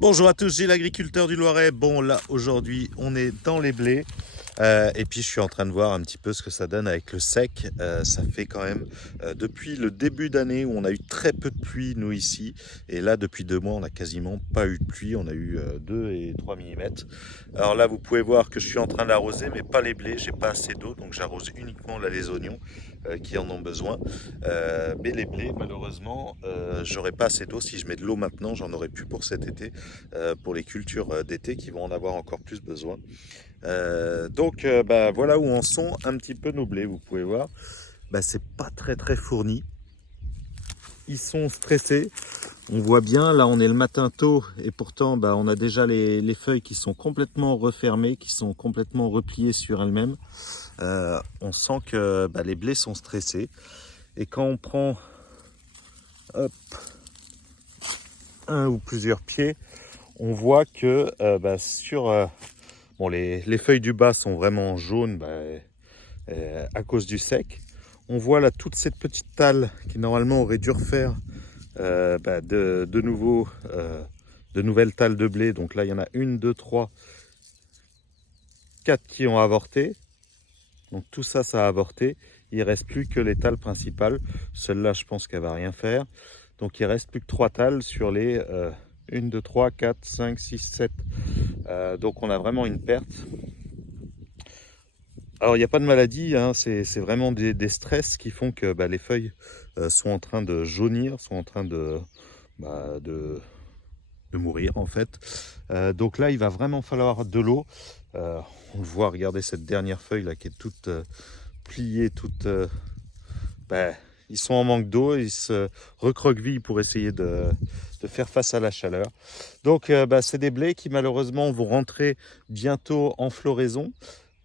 Bonjour à tous, Gilles l'agriculteur du Loiret. Bon là aujourd'hui on est dans les blés et puis je suis en train de voir un petit peu ce que ça donne avec le sec. Ça fait quand même depuis le début d'année où on a eu très peu de pluie nous ici, et là depuis 2 mois on n'a quasiment pas eu de pluie, on a eu 2 et 3 millimètres. Alors là vous pouvez voir que je suis en train d'arroser mais pas les blés, j'ai pas assez d'eau donc j'arrose uniquement là les oignons qui en ont besoin. Mais les blés malheureusement j'aurai pas assez d'eau. Si je mets de l'eau maintenant j'en aurai plus pour cet été, pour les cultures d'été qui vont en avoir encore plus besoin. Donc voilà où en sont un petit peu nos blés. Vous pouvez voir, c'est pas très très fourni. Ils sont stressés. On voit bien, là on est le matin tôt et pourtant on a déjà les feuilles qui sont complètement refermées, qui sont complètement repliées sur elles-mêmes. On sent que les blés sont stressés. Et quand on prend hop, un ou plusieurs pieds, on voit que bon, les feuilles du bas sont vraiment jaunes à cause du sec. On voit là toute cette petite talle qui normalement aurait dû refaire de nouvelles talles de blé. Donc là il y en a 1, 2, 3, 4 qui ont avorté. Donc tout ça, ça a avorté. Il ne reste plus que les talles principales. Celle-là, je pense qu'elle va rien faire. Donc il ne reste plus que 3 talles sur les 1, 2, 3, 4, 5, 6, 7. Donc on a vraiment une perte. Alors il n'y a pas de maladie, hein, c'est vraiment des stress qui font que les feuilles sont en train de jaunir, sont en train bah, de, de mourir en fait. Donc là il va vraiment falloir de l'eau. On le voit, regardez cette dernière feuille là qui est toute pliée, ils sont en manque d'eau, ils se recroquevillent pour essayer de faire face à la chaleur. Donc c'est des blés qui malheureusement vont rentrer bientôt en floraison.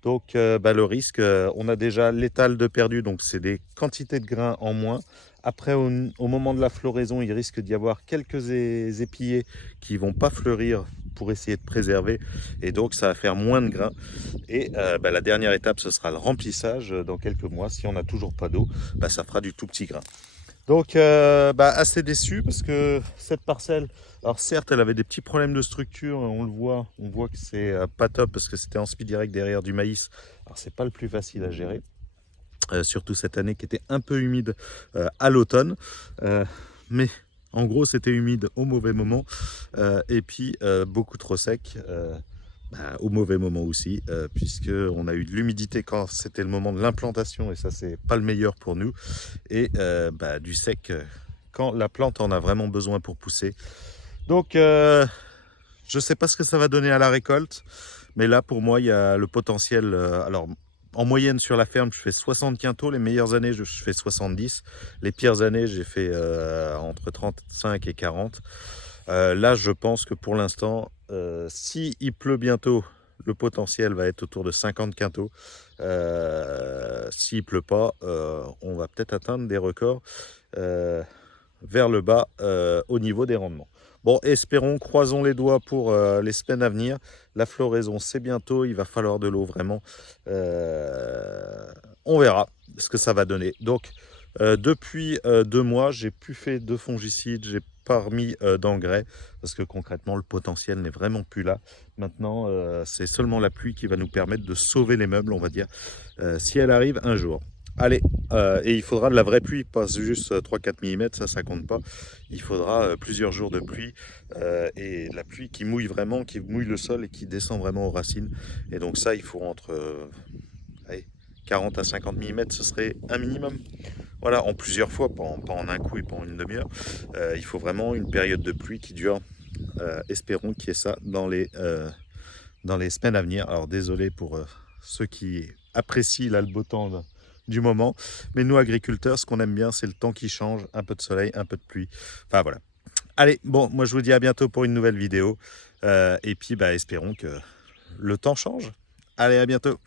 Donc le risque, on a déjà l'étal de perdu, donc c'est des quantités de grains en moins. Après, au moment de la floraison, il risque d'y avoir quelques épillets qui ne vont pas fleurir pour essayer de préserver. Et donc, ça va faire moins de grains. Et la dernière étape, ce sera le remplissage dans quelques mois. Si on n'a toujours pas d'eau, ça fera du tout petit grain. Donc assez déçu parce que cette parcelle, alors certes elle avait des petits problèmes de structure, on voit que c'est pas top parce que c'était en speed direct derrière du maïs. Alors c'est pas le plus facile à gérer, surtout cette année qui était un peu humide à l'automne. Mais en gros c'était humide au mauvais moment et puis beaucoup trop sec. Au mauvais moment aussi, puisque on a eu de l'humidité quand c'était le moment de l'implantation et ça c'est pas le meilleur pour nous, et du sec quand la plante en a vraiment besoin pour pousser. Donc je sais pas ce que ça va donner à la récolte, mais là pour moi il y a le potentiel. Alors en moyenne sur la ferme je fais 60 quintaux, les meilleures années je fais 70, les pires années j'ai fait entre 35 et 40. Là je pense que pour l'instant si il pleut bientôt, le potentiel va être autour de 50 quintaux. S'il pleut pas, on va peut-être atteindre des records vers le bas au niveau des rendements. Bon, espérons, croisons les doigts pour les semaines à venir. La floraison, c'est bientôt, il va falloir de l'eau vraiment. On verra ce que ça va donner. Donc, depuis 2 mois, j'ai plus fait de fongicides, j'ai pas remis d'engrais parce que concrètement, le potentiel n'est vraiment plus là. Maintenant, c'est seulement la pluie qui va nous permettre de sauver les meubles, on va dire, si elle arrive un jour. Allez, et il faudra de la vraie pluie, pas juste 3-4 mm, ça compte pas. Il faudra plusieurs jours de pluie et de la pluie qui mouille vraiment, qui mouille le sol et qui descend vraiment aux racines. Et donc ça, il faut entre allez, 40 à 50 mm, ce serait un minimum. Voilà, en plusieurs fois, pas en un coup et pas en une demi-heure. Il faut vraiment une période de pluie qui dure. Espérons qu'il y ait ça dans les semaines à venir. Alors désolé pour ceux qui apprécient là le beau temps du moment. Mais nous, agriculteurs, ce qu'on aime bien, c'est le temps qui change. Un peu de soleil, un peu de pluie. Enfin voilà. Allez, bon, moi je vous dis à bientôt pour une nouvelle vidéo. Et puis espérons que le temps change. Allez, à bientôt.